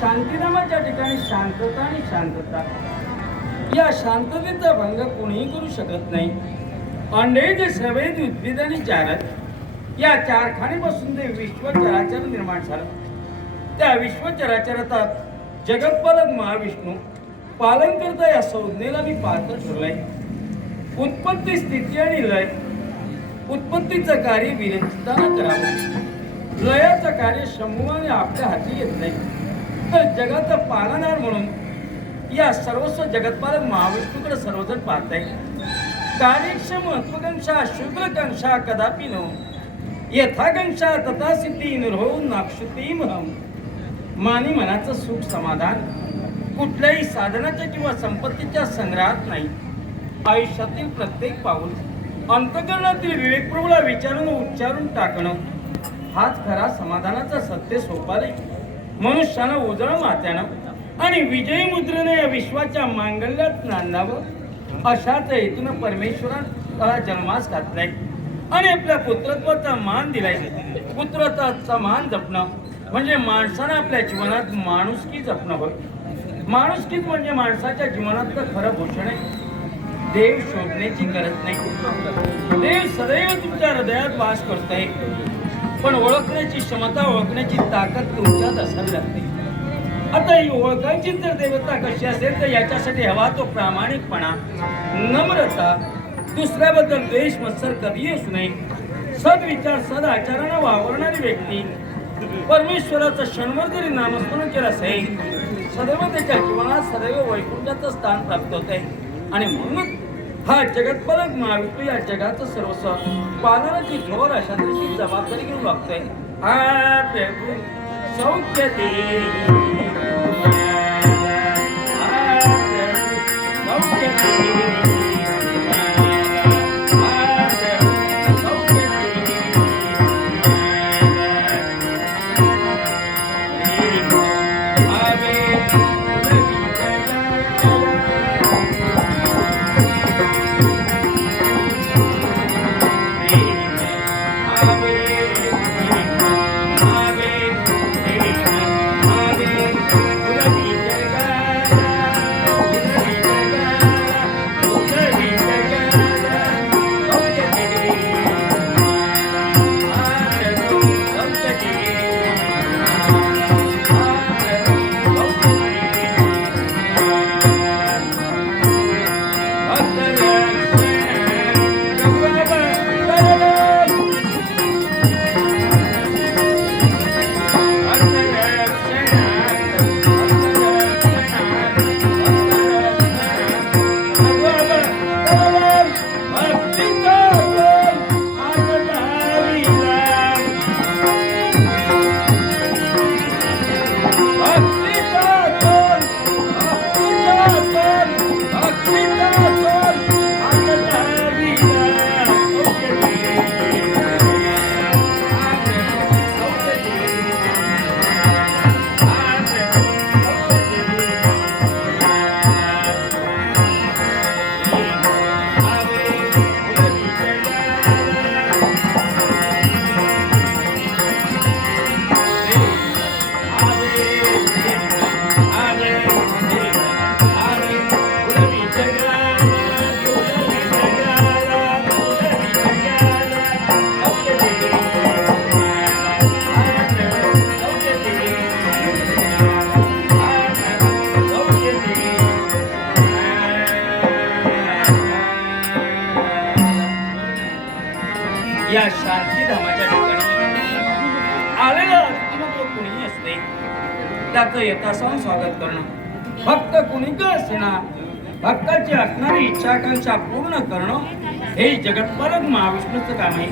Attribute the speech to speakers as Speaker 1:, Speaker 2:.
Speaker 1: शांतीरामाच्या ठिकाणी शांतता आणि शांतता. या शांततेचा भंग कोणीही करू शकत नाही. अंडेज सवेद उद्भिद आणि चारक या चार खाणीपासून ते विश्वचराचर निर्माण झालं. त्या विश्व चराचराचा जगतपालक महाविष्णू पालन करता या संज्ञेला मी पात्र ठरलंय. उत्पत्ती स्थिती आणि लय. उत्पत्तीचं कार्य विरंचिताना करावं. लयाचं कार्य शंभूमाने आपल्या हाती येत नाही. तर जगाचं पालनार म्हणून या सर्वस्व जगतपालक महाविष्णूकडे सर्वजण पाहता येईल कार्यक्षम महत्वाकांक्षा शुभ्रकांक्षा कदापि नो यथाकांक्षा तथा सिद्धी निर्हो नाक्षुतीम मानी मनाचं सुख समाधान. कुठल्याही साधनाच्या किंवा संपत्तीच्या संग्रहात नाही. आयुष्यातील प्रत्येक पाऊल अंतकरणातील विवेकप्रभूला विचारून उच्चारून टाकणं. हाच खरा समाधानाचा सत्य सोपारे मनुष्यानं उजळ मात्यानं आणि विजयी मुद्रेने या विश्वाच्या मांगल्यात नांदावं. अशाच हेतून परमेश्वराला जन्मास घातलाय. आणि आपल्या पुत्रत्वाचा मान दिलाय. पुत्रत्वाचा मान जपणं म्हणजे माणसानं आपल्या जीवनात माणुसकी जपणं. होय माणुसकीच म्हणजे माणसाच्या जीवनातलं खरं भूषण आहे. देव शोधण्याची गरज नाही. देव सदैव तुमच्या हृदयात वास करतोय. पण ओळखण्याची क्षमता ओळखण्याची ताकद तुमच्यात असावी लागते. आता ही ओळखायची जर देवता कशी असेल तर याच्यासाठी हवा तो प्रामाणिकपणा नम्रता दुसऱ्याबद्दल द्वेष मत्सर कधी असू नये. सद्विचार सद आचारानं वावरणारी व्यक्ती परमेश्वराचं क्षणभर जरी नामस्मरण केलं असेल सदैव त्याच्या जीवनात सदैव वैकुंठाचं स्थान प्राप्त होते आणि म्हणूनच हा जगतपालक महाविष्णू या जगाचं सर्वस्व. पालनाची घोर अशा तशी जबाबदारी घेऊन वागतोय. हा प्रभू सौख्य दे. हा सौख्य या शांतीधामाच्या ठिकाणी आलेला व्यक्तिमत्व कुणीही असते त्याचं सण स्वागत करणं. भक्त कुणी का असेना भक्ताची असणारी इच्छाकांक्षा पूर्ण करणं हे जगतपालक महाविष्णूचं काम आहे.